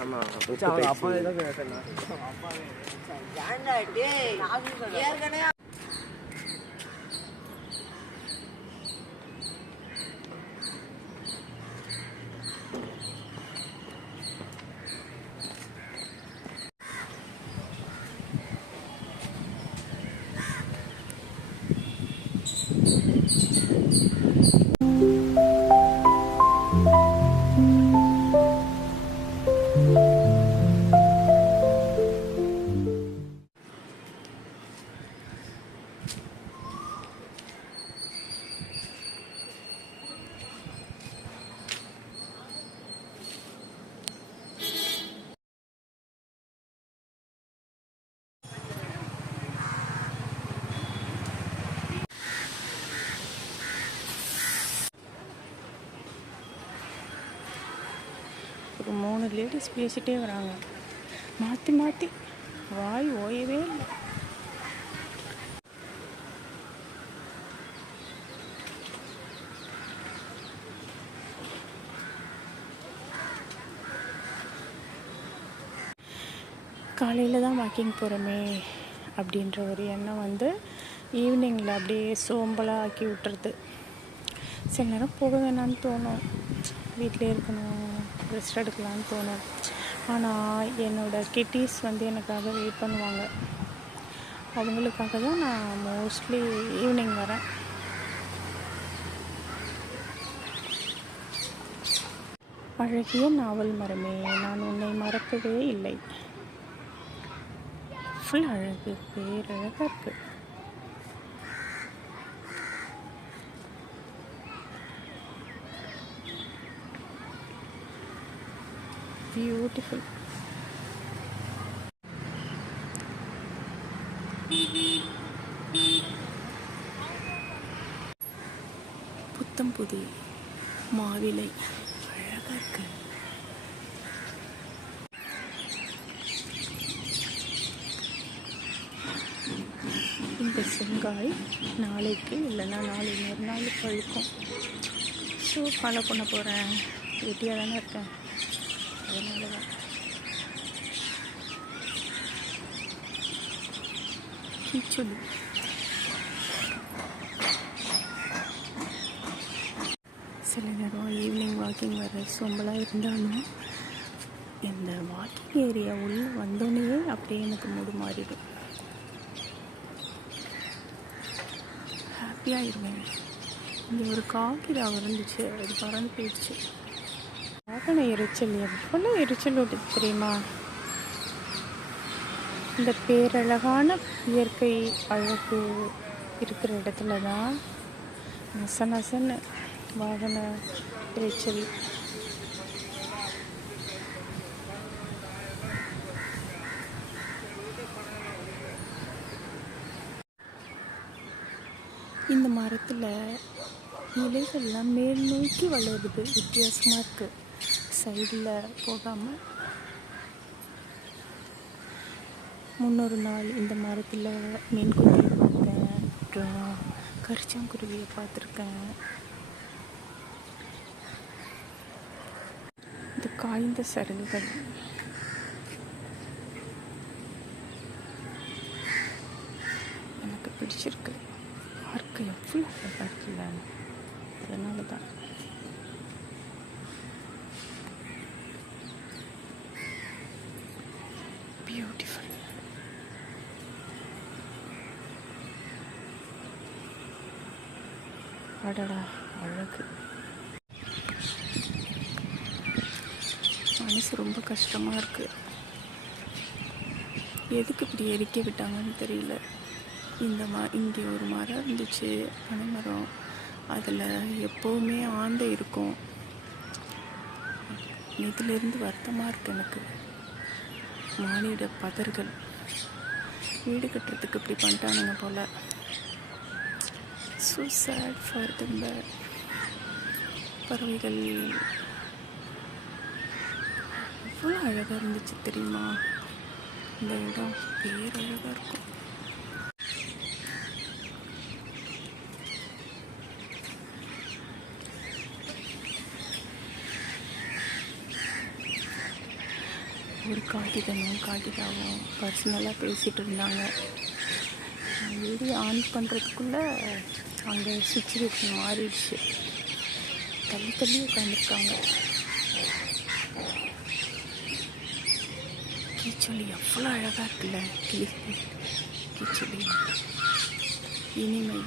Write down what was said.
ஆமாம் அவங்க அப்பாவே தான் பேசுறேன். ஒரு 3 லேடிஸ் பேசிகிட்டே வராங்க, மாற்றி மாற்றி, வாய் ஓயவே இல்லை. காலையில் தான் வாக்கிங் போகிறோமே அப்படின்ற ஒரு எண்ணம் வந்து ஈவினிங்கில் அப்படியே சோம்பலாக ஆக்கி விட்டுறது. சில நேரம் போக வேணான்னு தோணும், வீட்டிலே இருக்கணும், ரெஸ்ட் எடுக்கலான்னு தோணும். ஆனால் என்னோடய கிட்டீஸ் வந்து எனக்காக வெயிட் பண்ணுவாங்க. அவங்களுக்காக தான் நான் மோஸ்ட்லி ஈவினிங் வரேன். அழகிய நாவல் மரமே, நான் உன்னை மறக்கவே இல்லை. ஃபுல் அழகு, பேரழகாக இருக்குது. பியூட்டிஃபுல். புத்தம் புது மாவிலை அழகாக இருக்கு. இந்த செங்காய் நாளைக்கு இல்லைன்னா நாளை மறுநாள் பழுக்கும். ஸோ ஃபாலோ பண்ண போகிறேன். வெட்டியாக தானே இருக்கேன், அதனால தான். கிச்சுலி சில நேரம் ஈவினிங் வாக்கிங் வர சோம்பலாக இருந்தாலும் இந்த வாக்கிங் ஏரியா உள்ள வந்தோடனே அப்படியே எனக்கு மூடு மாறிடும், ஹாப்பியாகிடுவேன். இங்கே ஒரு காக்கிராக இருந்துச்சு, அது பறந்து போயிடுச்சு. வாகன எரிச்சல் எவ்வளோ எரிச்சல் ஓட்டுது தெரியுமா? இந்த பேரழகான இயற்கை அழகு இருக்கிற இடத்துல தான் நச நசன்னு வாகன இறைச்சல். இந்த மரத்தில் இலைகள்லாம் மேல் நோக்கி வளருது, வித்தியாசமாக இருக்குது. சைடில் போகாமல் முன்னொரு நாள் இந்த மரத்தில் மீன் குஞ்சியை பார்த்தேன், அப்புறம் கரிச்சாங்குருவியை பார்த்துருக்கேன். இந்த காய்ந்த சருகுகள் எனக்கு பிடிச்சிருக்கு. பார்க்க எவ்வளோ அழகாக இருக்குல்ல, அதனால தான். பியூட்டிஃபுல். அடடா அழகு. மனசு ரொம்ப கஷ்டமாக இருக்குது. எதுக்கு இப்படி எரிக்க விட்டாங்கன்னு தெரியல. இங்கே ஒரு மரம் இருந்துச்சு, பனைமரம். அதில் எப்போவுமே ஆந்தை இருக்கும். இதிலேருந்து வருத்தமாக இருக்குது எனக்கு. மானிட பதர்கள் வீடு கட்டுறதுக்கு இப்படி பண்ணிட்டானுங்க போல். So sad for them. பறவைகள் எவ்வளோ அழகாக இருந்துச்சு தெரியுமா? இந்த இடம் பேரழகாக இருக்கும். ஒரு கார்த்திகாவும் பர்சனலாக பேசிகிட்டு இருந்தாங்க. வீடியோ ஆன் பண்ணுறதுக்குள்ளே அங்கே சுச்சுவேஷன் மாறிடுச்சு. தள்ளி உட்காந்துருக்காங்க. கீச்சொலி எவ்வளோ அழகாக இருக்குல்ல, கிளி கீச்சொலி இனிமை.